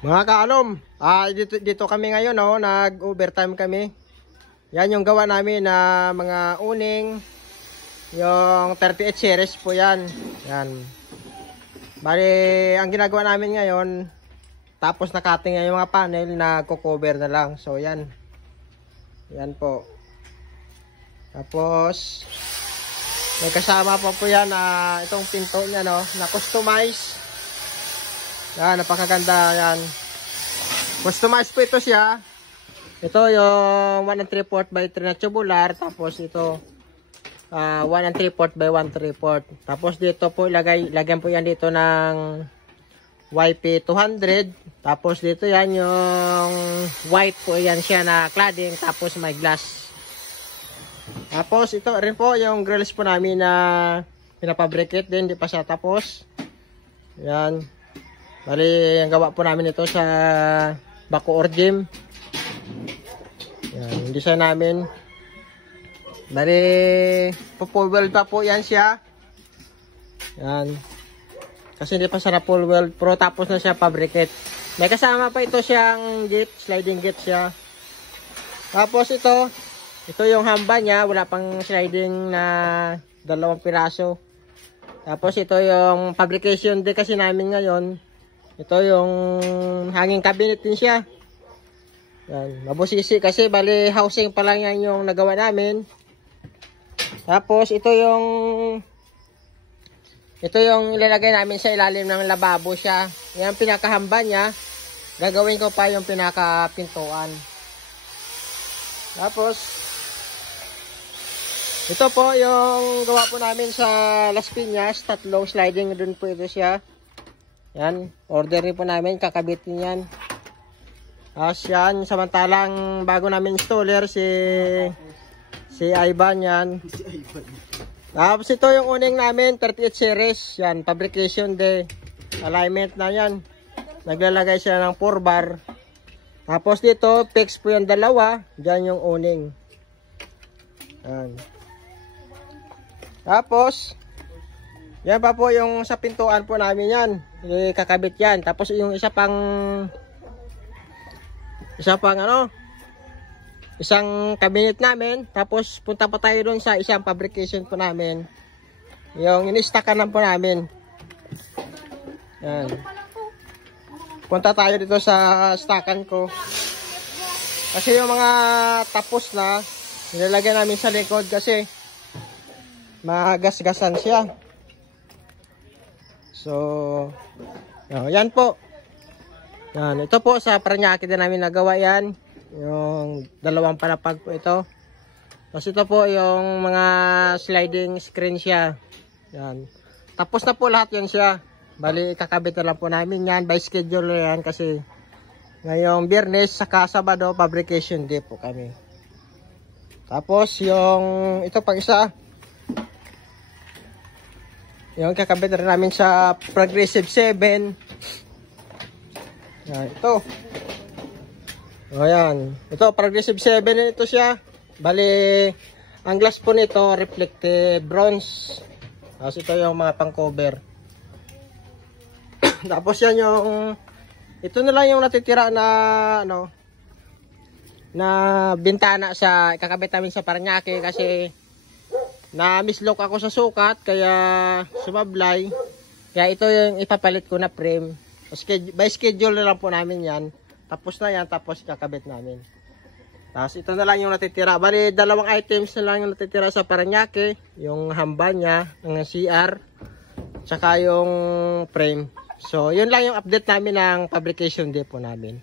Mga kaalom, dito kami ngayon, no, nag-overtime kami. Yan yung gawa namin na mga uning, yung 38 series po yan. Yan. Bali, ang ginagawa namin ngayon, tapos nakating yung mga panel, nagko-cover na lang. So, yan. Yan po. Tapos, may kasama pa po yan na itong pinto niya, no, na customize. Yan, napakaganda yan. Customize po ito siya. Ito yung 1 3/4 by 3 na tubular. Tapos ito 1 3/4 by 1 3/4. Tapos dito po lagyan po yan dito ng YP200. Tapos dito yan yung white po yan siya na cladding. Tapos may glass. Tapos ito rin po yung grills po namin na pinapabricate din. Di pa siya tapos. Yan. Bali, ang gawa po namin ito sa Bacoor Gym. Yan, yung design namin. Bali, full weld pa po yan siya. Yan. Kasi hindi pa siya na full weld, pero tapos na siya fabricate. May kasama pa ito siyang gate, sliding gate siya. Tapos ito yung hamba niya, wala pang sliding na 2 piraso. Tapos ito yung fabrication din kasi namin ngayon. Ito yung hanging cabinet din siya. Yan, mabusisi kasi bali housing pa lang yan yung nagawa namin. Tapos ito yung ilalagay namin sa ilalim ng lababo siya. Yan pinakahamba niya. Gagawin ko pa yung pinakapintuan. Tapos ito po yung gawa po namin sa Las Piñas. 3 sliding dun po ito siya. Yan, order rin po namin, kakabitin yan. Tapos yan, samantalang bago namin installer si Ivan yan. Tapos ito yung uning namin, 38 series. Yan, fabrication day. Alignment na yan. Naglalagay siya ng 4 bar. Tapos dito, fix po yung 2. Diyan yung uning. Yan. Tapos yan pa po yung sa pintuan po namin yan. Kakabit yan. Tapos yung isang cabinet namin. Tapos punta pa tayo doon sa isang fabrication po namin. Yung ini-stackan po namin. Yan. Punta tayo dito sa stackan ko. Kasi yung mga tapos na, nilalagay namin sa likod kasi magasgasan siya. So, yan po. Yan, ito po sa Parañaque din namin nagawa yan. Yung 2 palapag po ito. Tapos ito po yung mga sliding screen siya. Yan. Tapos na po lahat yan siya. Bali, kakabit na lang po namin yan. By schedule yan kasi ngayong Biyernes saka Sabado fabrication day po kami. Tapos yung ito pang isa. Yung kakabit rin namin sa Progressive 7. Yan, ito. O yan. Ito, Progressive 7 ito siya. Bali, ang glass po nito, reflective bronze. Tapos ito yung mga pang cover. Tapos yan yung, ito na lang yung natitira na, na bintana sa kakabit namin sa Parañaque kasi na mislok ako sa sukat kaya sumablay. Kaya ito yung ipapalit ko na frame. By schedule na lang po namin yan. Tapos na yan, tapos kakabit namin. Tapos ito na lang yung natitira. Bali, 2 items na lang yung natitira sa Parañaque. Yung hamba niya, ng CR, tsaka yung frame. So, yun lang yung update namin ng fabrication day po namin.